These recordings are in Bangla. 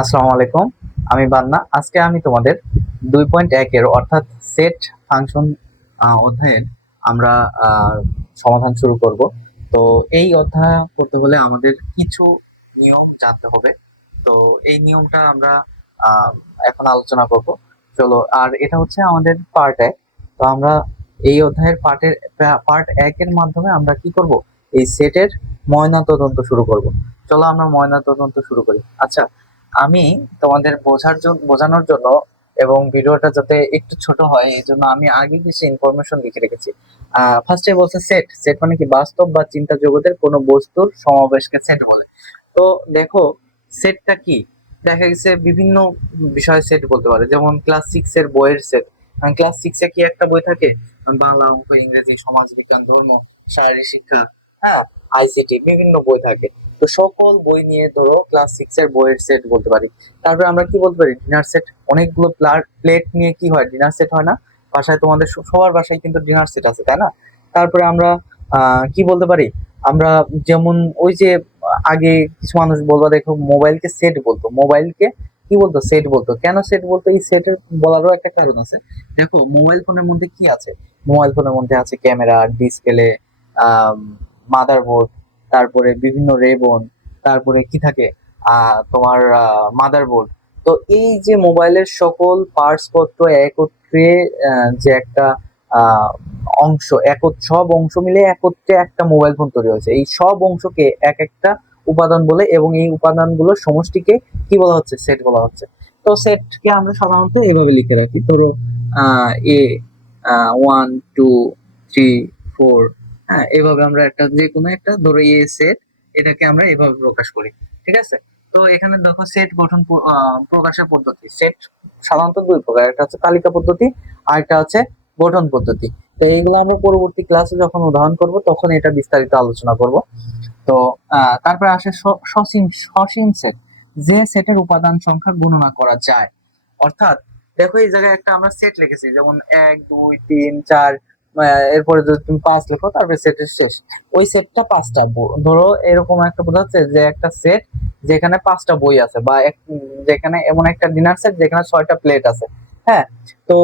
আসসালামু আলাইকুম। আমি বান্না। আজকে আমি তোমাদের 2.1 এর অর্থাৎ সেট ফাংশন অধ্যায়ের আমরা আ সমাধান শুরু করব। তো এই অধ্যায় করতে হলে আমাদের কিছু নিয়ম জানতে হবে। তো এই নিয়মটা আমরা আ এখন আলোচনা করব। চলো, আর এটা হচ্ছে আমাদের পার্ট 1। তো আমরা এই অধ্যায়ের পার্ট 1 এর মাধ্যমে আমরা কি করব? এই সেটের ময়নাতদন্ত শুরু করব। চলো আমরা ময়নাতদন্ত শুরু করি। আচ্ছা, আমি তোমাদের বোঝানোর জন্য এবং ভিডিওটা যাতে একটু ছোট হয় এই জন্য আমি আগে কিছু ইনফরমেশন লিখে রেখেছি। ফার্স্টে বলছে সেট। সেট মানে কি? বাস্তব বা চিন্তা জগতের কোনো বস্তুর সমাবেশকে সেট বলে। তো দেখো, সেটটা কি? দেখা গেছে বিভিন্ন বিষয়ে সেট বলতে পারে, যেমন ক্লাস 6 এর বইয়ের সেট। ক্লাস 6 এ কি একটা বই থাকে? বাংলা, অঙ্ক, ইংরেজি, সমাজবিজ্ঞান, ধর্ম, শারীরিক শিক্ষা, হ্যাঁ, আইসিটি, বিভিন্ন বই থাকে। তো সকল বই নিয়ে ধরো ক্লাস 6 এর বইয়ের সেট বলতে পারি। তারপরে আমরা কি বলতে পারি? Dinner set. অনেকগুলো প্লেট নিয়ে কি হয়? ডিনার সেট হয় না? বাসায় তোমাদের সবার বাসায় কিন্তু ডিনার সেট আছে, তাই না? তারপরে আমরা কি বলতে পারি? আমরা যেমন ওই যে আগে কিছু মানুষ বলবা দেখো, মোবাইলকে সেট বলতো। মোবাইলকে কি বলতো? সেট বলতো। কেন সেট বলতো? এই সেটের বলারও একটা কারণ আছে। দেখো, মোবাইল ফোনের মধ্যে কি আছে? মোবাইল ফোনের মধ্যে আছে ক্যামেরা, ডিসপ্লে, মাদারবোর্ড, তারপরে বিভিন্ন রেবন, তারপরে কি থাকে? তোমার মাদারবোর্ড। তো এই যে মোবাইলের সকল পার্টস পত্র একত্রে যে একটা আহ, সব অংশ মিলে একত্রে একটা মোবাইল ফোন তৈরি হয়েছে। এই সব অংশকে এক একটা উপাদান বলে, এবং এই উপাদানগুলোর সমষ্টিকে কি বলা হচ্ছে? সেট বলা হচ্ছে। তো সেটকে আমরা সাধারণত এভাবে লিখে রাখি। ধরো এ 1 2 3 4, হ্যাঁ, এভাবে আমরা একটা যে কোনো একটা ধরো এ সেট, এটাকে আমরা এভাবে প্রকাশ করি। ঠিক আছে? তো এখানে দেখো সেট গঠন প্রকাশের পদ্ধতি। সেট সাধারণত দুই প্রকার, একটা হচ্ছে তালিকা পদ্ধতি, আর একটা হচ্ছে গঠন পদ্ধতি। তো এইগুলো আমরা পরবর্তী ক্লাসে যখন উদাহরণ করব তখন এটা বিস্তারিত আলোচনা করব। তো তারপরে আসে সসীম সেট, যে সেটের উপাদান সংখ্যা গণনা করা যায়। অর্থাৎ দেখো, এই জায়গায় একটা আমরা সেট লিখেছি, যেমন 1 2 3 4, এরপরে যদি তুমি 5 লেখো তারপরে সেটের শেষ। ওই সেটটা 5টা। ধরো এরকম একটা বোঝাচ্ছে যে একটা সেট যেখানে 5টা বই আছে, বা যেখানে এমন একটা ডিনার সেট যেখানে 6টা প্লেট আছে। হ্যাঁ, তো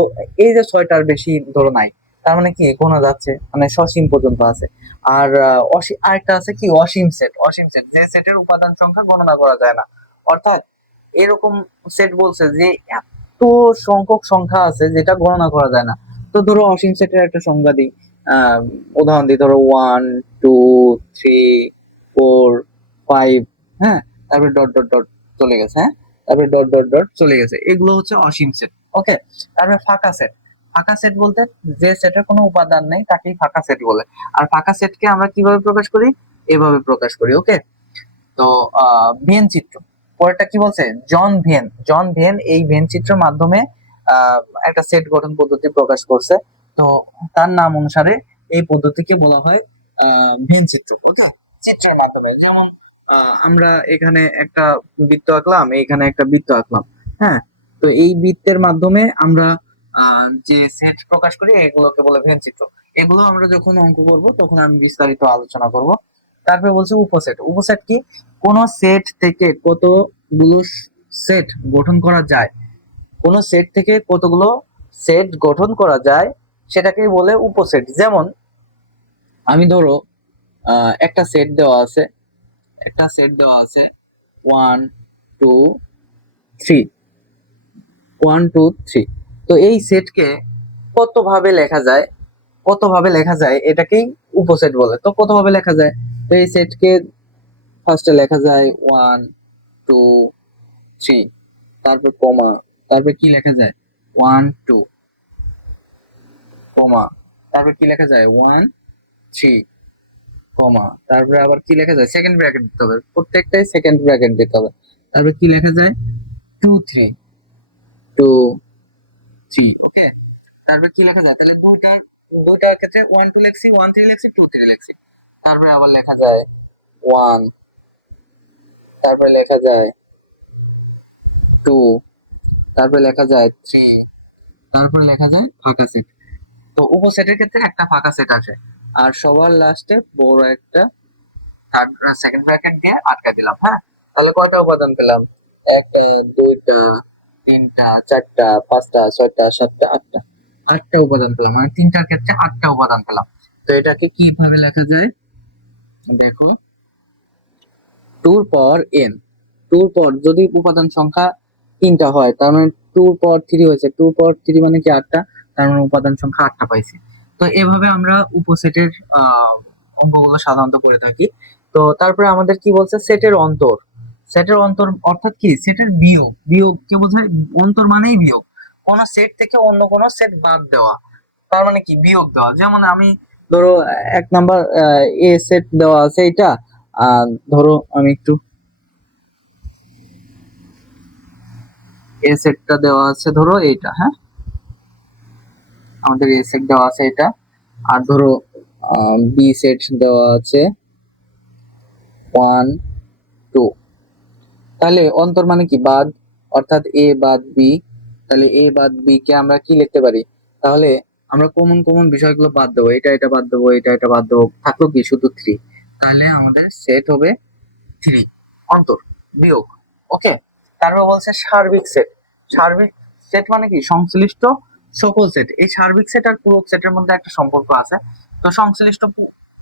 এই যে 6টার বেশি ধরো নাই, তার মানে কি গোনা যাচ্ছে, মানে সসীম পর্যন্ত আছে। আর আরেকটা আছে কি? অসীম সেট। অসীম সেট যে সেটের উপাদান সংখ্যা গণনা করা যায় না। অর্থাৎ এরকম সেট বলছে যে এত সংখ্যক সংখ্যা আছে যেটা গণনা করা যায় না। তো ধরো অসীম সেটের একটা সংজ্ঞা দিই, আহ উদাহরণ দিই। ধরো 1 2 3 4 5, হ্যাঁ, তারপরে ডট ডট ডট চলে গেছে, হ্যাঁ, তারপরে ডট ডট ডট চলে গেছে। এগুলো হচ্ছে অসীম সেট। ওকে। তারপরে ফাঁকা সেট। ফাঁকা সেট বলতে যে সেটের কোনো উপাদান নেই তাকেই ফাঁকা সেট বলে। আর ফাঁকা সেটকে আমরা কিভাবে প্রকাশ করি? এভাবে প্রকাশ করি। ওকে। তো ভেন চিত্র। পরেরটা কি বলছে? জন ভেন এই ভেন চিত্রের মাধ্যমে আহ, একটা সেট গঠন পদ্ধতি প্রকাশ করছে। তো তার নাম অনুসারে এই পদ্ধতিকে বলা হয় ভেন চিত্র। ওকে। চিত্রের মাধ্যমে, যেমন আমরা এখানে একটা বৃত্ত আঁকলাম, এখানে একটা বৃত্ত আঁকলাম। হ্যাঁ, তো এই বৃত্তের মাধ্যমে আমরা যে সেট প্রকাশ করি এগুলোকে বলে ভেন চিত্র। এগুলো আমরা যখন অঙ্ক করব তখন আমি বিস্তারিত আলোচনা করব। তারপরে বলছে উপসেট। উপসেট কি? কোন সেট থেকে কতগুলো সেট গঠন করা যায়। কোন সেট থেকে কতগুলো সেট গঠন করা যায় সেটাকেই বলে উপসেট। যেমন আমি ধরো একটা সেট দেওয়া আছে, একটা সেট দেওয়া আছে 1 2 3, 1 2 3। তো এই সেটকে কতভাবে লেখা যায়? কতভাবে লেখা যায় এটাকেই উপসেট বলে। তো কতভাবে লেখা যায়? তো এই সেটকে ফার্স্টে লেখা যায় 1 2 3, তারপর কমা, তারপর কি লেখা যায়? 1 2, কমা, তারপর কি লেখা যায়? 1 3, কমা, তারপরে আবার কি লেখা যায়? সেকেন্ড ব্র্যাকেট দিতে হবে, প্রত্যেকটাই সেকেন্ড ব্র্যাকেট দিতে হবে। তারপর কি লেখা যায়? 2 3, 2 3। ওকে। তারপর কি লেখা যায়? তাহলে দুইটার ক্ষেত্রে 1 2 লিখছি, 1 3 লিখছি, 2 3 লিখছি। তারপরে আবার লেখা যায় 1, তারপরে লেখা যায় 2, তারপরে লেখা যায় 3, তারপরে লেখা যায় ফাঁকা সেট। তো উপসেটের ক্ষেত্রে একটা ফাঁকা সেট আসে, আর সবার লাস্টে বড় একটা থার্ড সেকেন্ড ব্র্যাকেট দিয়ে আটকা দিলাম। হ্যাঁ, তাহলে কয়টা উপাদান পেলাম? একটা, দুইটা, তিনটা, চারটা, পাঁচটা, ছয়টা, সাতটা, আটটা। আটটা উপাদান পেলাম, মানে তিনটার ক্ষেত্রে আটটা উপাদান পেলাম। তো এটাকে কিভাবে লেখা যায়? দেখো, টুর পাওয়ার এন। টুর পাওয়ার যদি উপাদান সংখ্যা তিনটা হয়, তার মানে টুর পাওয়ার থ্রি হয়েছে। টুর পাওয়ার থ্রি মানে কি আটটা, তার মানে উপাদান সংখ্যা আটটা পাইছি। তো এভাবে আমরা উপসেটের অঙ্কগুলো সাধারণত করে থাকি। তো তারপরে আমাদের কি বলছে, সেটের অন্তর। সেটের অন্তর অর্থাৎ কি, সেটের বিয়োগ। বিয়োগ কে বোঝায়? অন্তর মানেই বিয়োগ, কোন সেট থেকে অন্য কোন সেট বাদ দেওয়া, তার মানে কি বিয়োগ দেওয়া। যেমন আমি ধরো এক নাম্বার এ সেট দেওয়া আছে এটা, ধরো আমি একটু এ সেটটা দেওয়া আছে ধরো এইটা, হ্যাঁ আমাদের এ সেট দেওয়া আছে এটা, আর ধরো বি সেট দেওয়া আছে 1 2। তাহলে অন্তর মানে কি বাদ, অর্থাৎ এ বাদ বি। তাহলে এ বাদ বি কে আমরা কি লিখতে পারি? তাহলে আমরা কমন কমন বিষয়গুলো বাদ দেবো, এটা এটা বাদ দেবো, এটা এটা বাদ দেবো, থাকলো কি শুধু থ্রি। তাহলে আমাদের সেট হবে থ্রি, অন্তর বিয়োগ। ওকে। তারপর বলছে সার্বিক সেট। সার্বিক সেট মানে কি সংশ্লিষ্ট সকল সেট। এই সার্বিক সেট আর পূরক সেটের মধ্যে একটা সম্পর্ক আছে। তো সংশ্লিষ্ট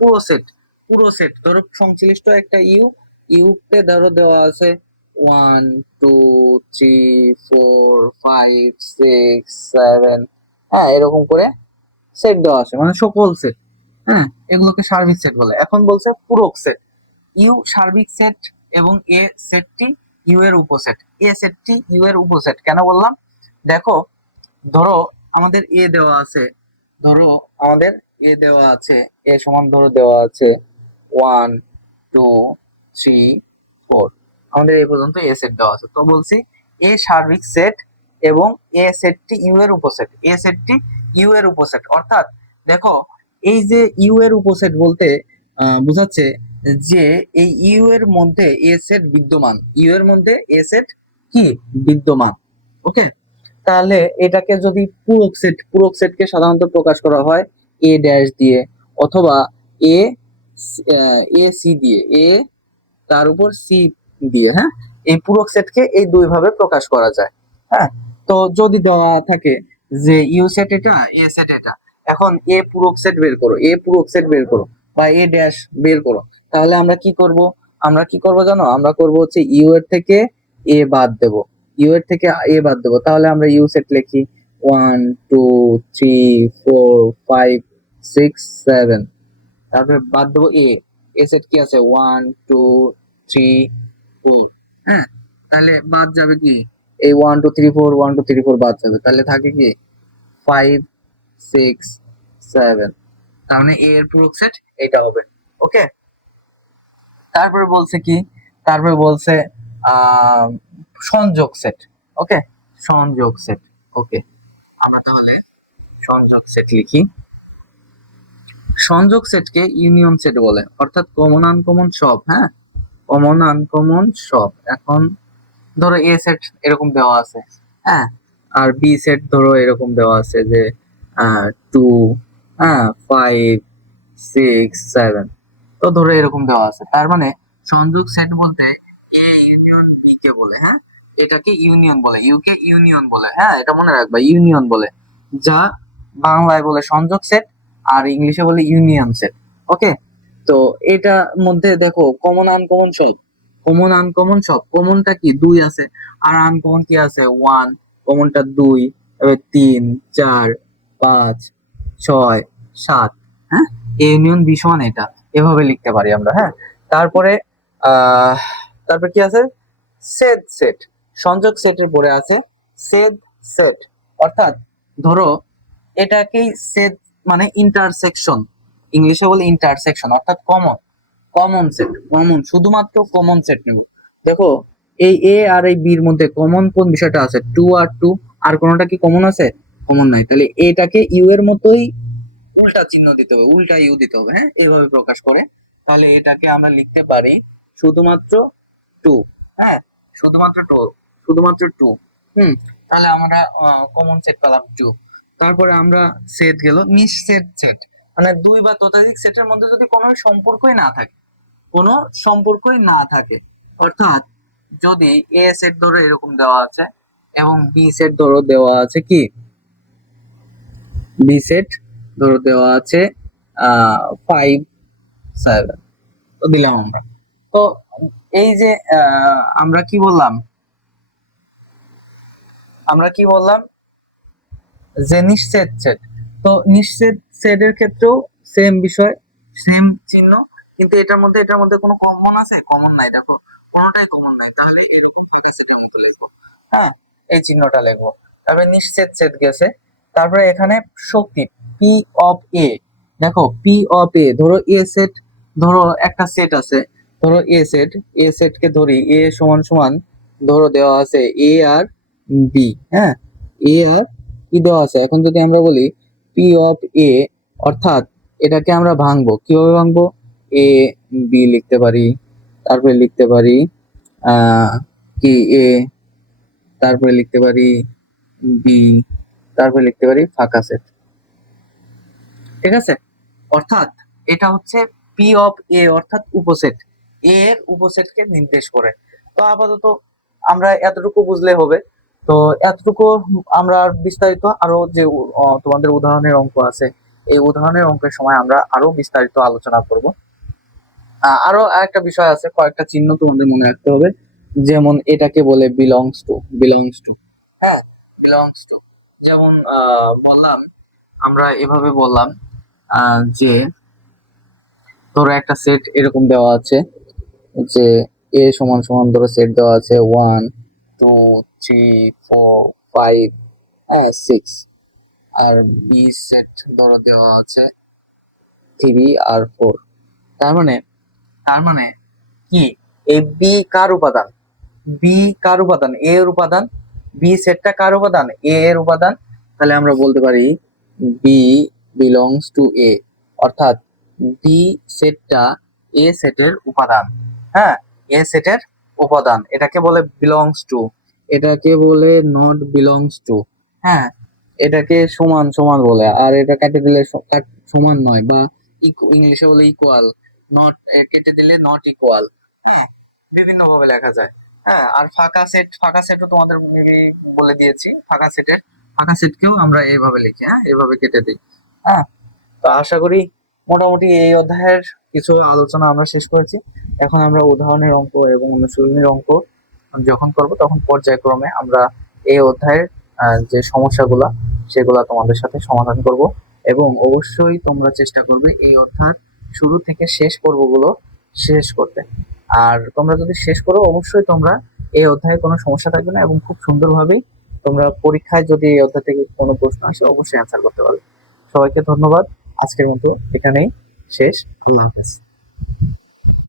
পুরো সেট, পুরো সেট ধরো সংশ্লিষ্ট একটা ইউতে ধরো দেওয়া আছে 1 2 3 4 5 6 7, হ্যাঁ এরকম করে সেট দেওয়া আছে, মানে সকল সেট। হ্যাঁ, এগুলোকে সার্বিক সেট বলে। এখন বলছে পূরক সেট। ইউ সার্বিক সেট এবং এ সেটটি ইউ এর উপসেট। এ সেটটি ইউ এর উপসেট কেন বললাম? দেখো, ধরো আমাদের এ দেওয়া আছে, ধরো আমাদের এ দেওয়া আছে, এ সমান ধরো দেওয়া আছে 1 2 3 4, আমাদের এই পর্যন্ত এ সেট দেওয়া আছে। তো বলছি এ সার্বিক সেট এবং এ সেটটি ইউ এর উপসেট। এ সেটটি ইউ এর উপসেট, অর্থাৎ দেখো এই যে ইউ এর উপসেট বলতে বোঝাচ্ছে যে এই ইউ এর মধ্যে এ সেট বিদ্যমান, ইউ এর মধ্যে এ সেট কি বিদ্যমান। ওকে। তাহলে এটাকে যদি পূরক সেট, পূরক সেটকে সাধারণত প্রকাশ করা হয় এ ড্যাশ দিয়ে, অথবা এ এ সি দিয়ে, এ তার উপর সি দিয়ে। হ্যাঁ, এই পূরক সেটকে এই দুই ভাবে প্রকাশ করা যায়। হ্যাঁ, তো যদি দেওয়া থাকে যে ইউ সেট এটা, এ সেট এটা, এখন এ পূরক সেট বের করো, এ পূরক সেট বের করো, বা এ ড্যাশ বের করো, তাহলে আমরা কি করব? আমরা কি করব জানো? আমরা করব হচ্ছে ইউ এর থেকে এ বাদ দেব, ইউ এর থেকে এ বাদ দেবো। তাহলে আমরা ইউ সেট লিখি 1 2 3 4 5 6 7, তারপরে বাদ দেবো এ। এ সেট কি আছে 1 2 3 4, হ্যাঁ। তাহলে বাদ যাবে কি, এই 1 2 3 4 বাদ যাবে, তাহলে থাকে কি 5 6 7। তার মানে এ এর পূরক সেট এটা হবে। ওকে। তারপরে বলছে কি, তারপরে বলছে আহ সংযোগ সেট। ওকে, সংযোগ সেট। ওকে, আমরা তাহলে সংযোগ সেট লিখি। সংযোগ সেটকে ইউনিয়ন সেট বলে, অর্থাৎ কমন আনকমন সব। হ্যাঁ, কমন আনকমন সব। এখন ধরো এ সেট এরকম দেওয়া আছে, হ্যাঁ, আর বি সেট ধরো এরকম দেওয়া আছে যে 2, হ্যাঁ, 5 6 7। তো ধরো এরকম দেওয়া আছে, তার মানে সংযোগ সেট বলতে এ ইউনিয়ন বি কে বলে। হ্যাঁ, এটাকে ইউনিয়ন বলে, ইউ কে ইউনিয়ন বলে। হ্যাঁ, এটা মনে রাখবা, ইউনিয়ন বলে, যা বাংলায় বলে সংযোগ সেট আর ইংলিশে বলে ইউনিয়ন সেট। ওকে। তো এটার মধ্যে দেখো কমন আনকমন সব, কমন আনকমন সব। কমনটা কি দুই আছে, আর আনকমন কি আছে 1, কমনটা 2, এবার 3 4 5 6 7। হ্যাঁ, এ ইউনিয়ন বি সমান এটা, এভাবে লিখতে পারি আমরা। হ্যাঁ, তারপরে আহ তারপর কি আছে, সেট সেট। সংযোগ সেটের পরে আছে সেট সেট, অর্থাৎ ধরো এটাকেই সেট মানে ইন্টারসেকশন, ইংলিশে বলে ইন্টারসেকশন, অর্থাৎ কমন, কমন সেট। কমন, শুধুমাত্র কমন সেট নেব। দেখো এই এ আর এই বির মধ্যে কমন কোন বিষয়টা আছে, 2 আর 2, আর কোনটা কি কমন আছে? কমন নাই। তাহলে এটাকে ইউ এর মতোই উল্টা চিহ্ন দিতে হবে, উল্টা ইউ দিতে হবে। হ্যাঁ, এভাবে প্রকাশ করে। তাহলে এটাকে আমরা লিখতে পারি শুধুমাত্র টু। হ্যাঁ, শুধুমাত্র টু, শুধুমাত্র টু। তাহলে আমরা কমন সেট পেলাম টু। তারপরে আমরা সেট গেল নিঃসেট সেট, মানে দুই বা ততোধিক সেটের মধ্যে যদি কোনো সম্পর্কই না থাকে, কোনো সম্পর্কই না থাকে, অর্থাৎ যদি এ সেট ধরো এরকম দেওয়া আছে এবং বি সেট ধরো দেওয়া আছে কি, বি সেট ধরো দেওয়া আছে 5 7, তো দিলাম আমরা। তো এই যে আমরা কি বললাম, আমরা কি বললাম যে নিঃছেদ সেট, তো নিঃছেদ সেটের ক্ষেত্রেও সেম বিষয়, সেম চিহ্ন, কিন্তু এটার মধ্যে কোনো কমন আছে? কমন নাই, দেখো কোনোটাই কমন নাই, তাহলে এইরকম ফাঁকা সেটের মতো লিখবো। হ্যাঁ, এই চিহ্নটা লিখবো। তারপরে নিঃছেদ সেট গেছে। তারপরে এখানে শক্তি পি অফ এ, দেখো পি অফ এ, ধরো এ সেট, ধরো একটা সেট আছে, ধরো এ সেট, এ সেট কে ধরি, এ সমান সমান ধরো দেওয়া আছে এ আর বি। হ্যাঁ, এ আর কি দেওয়া আছে, এখন যদি আমরা বলি পি অফ এ, অর্থাৎ এটাকে আমরা ভাঙবো, কিভাবে ভাঙবো, এ বি লিখতে পারি, তারপরে লিখতে পারি কি এ, তারপরে লিখতে পারি বি, তারপরে লিখতে পারি ফাঁকা সেট। ঠিক আছে, অর্থাৎ এটা হচ্ছে পি অফ এ, অর্থাৎ উপসেট, এ এর উপসেটকে নির্দেশ করে। তো আপাতত আমরা এতটুকু বুঝলে হবে। তো এতটুকু, আমরা আর বিস্তারিত আরো যে তোমাদের উদাহরণের অঙ্ক আছে, এই উদাহরণের অঙ্কের সময় আমরা আরো বিস্তারিত আলোচনা করব। আরো আরেকটা বিষয় আছে, কয়েকটা চিহ্ন তোমাদের মনে রাখতে হবে, যেমন এটাকে বলে বিলংস টু, বিলংস টু। হ্যাঁ, বিলংস টু, যেমন বললাম, আমরা এভাবে বললাম যে ধরো একটা সেট এরকম দেওয়া আছে যে এ সমান সমান ধরো সেট দেওয়া আছে 1 2 3 4 5, হ্যাঁ 6, আর বি সেট ধরো দেওয়া আছে 3 আর 4। তার মানে কি, এই বি কার উপাদান, বি কার উপাদান, এ এর উপাদান, বি সেটটা কার উপাদান, এ এর উপাদান। তাহলে আমরা বলতে পারি বি বিলংস টু এ, অর্থাৎ বি সেটটা এ সেটের উপাদান। হ্যাঁ, এ সেটের উপাদান, এটাকে বলে বিলংস টু, এটাকে বলে নট বিলংস টু। হ্যাঁ, এটাকে সমান সমান বলে, আর এটা কেটে দিলে সমান নয়, বা ইংলিশে বলে ইকুয়াল, নট, কেটে দিলে নট ইকুয়াল। হ্যাঁ, বিভিন্ন ভাবে লেখা যায়। হ্যাঁ, আর ফাঁকা সেট, ফাঁকা সেটও তোমাদের মেবি বলে দিয়েছি, ফাঁকা সেটকেও আমরা এইভাবে লিখি, হ্যাঁ এইভাবে কেটে দিই। হ্যাঁ, তো আশা করি মোটামুটি এই অধ্যায়ের কিছু আলোচনা আমরা শেষ করেছি। এখন আমরা উদাহরণের অঙ্ক এবং অনুশীলনীর অঙ্ক যখন করব তখন পর্যায়ক্রমে আমরা এই অধ্যায়ের যে সমস্যাগুলা সেগুলা তোমাদের সাথে সমাধান করব, এবং অবশ্যই তোমরা চেষ্টা করবে এই অধ্যায় শুরু থেকে শেষ পর্বগুলো শেষ করতে। আর তোমরা যদি শেষ করো, অবশ্যই তোমরা এই অধ্যায়ে কোনো সমস্যা থাকবে না, এবং খুব সুন্দরভাবেই তোমরা পরীক্ষায় যদি এই অধ্যায় থেকে কোনো প্রশ্ন আসে অবশ্যই অ্যান্সার করতে পারবে। সবাইকে ধন্যবাদ, আজকের মতো এখানেই শেষ। আল্লাহ হাফেজ।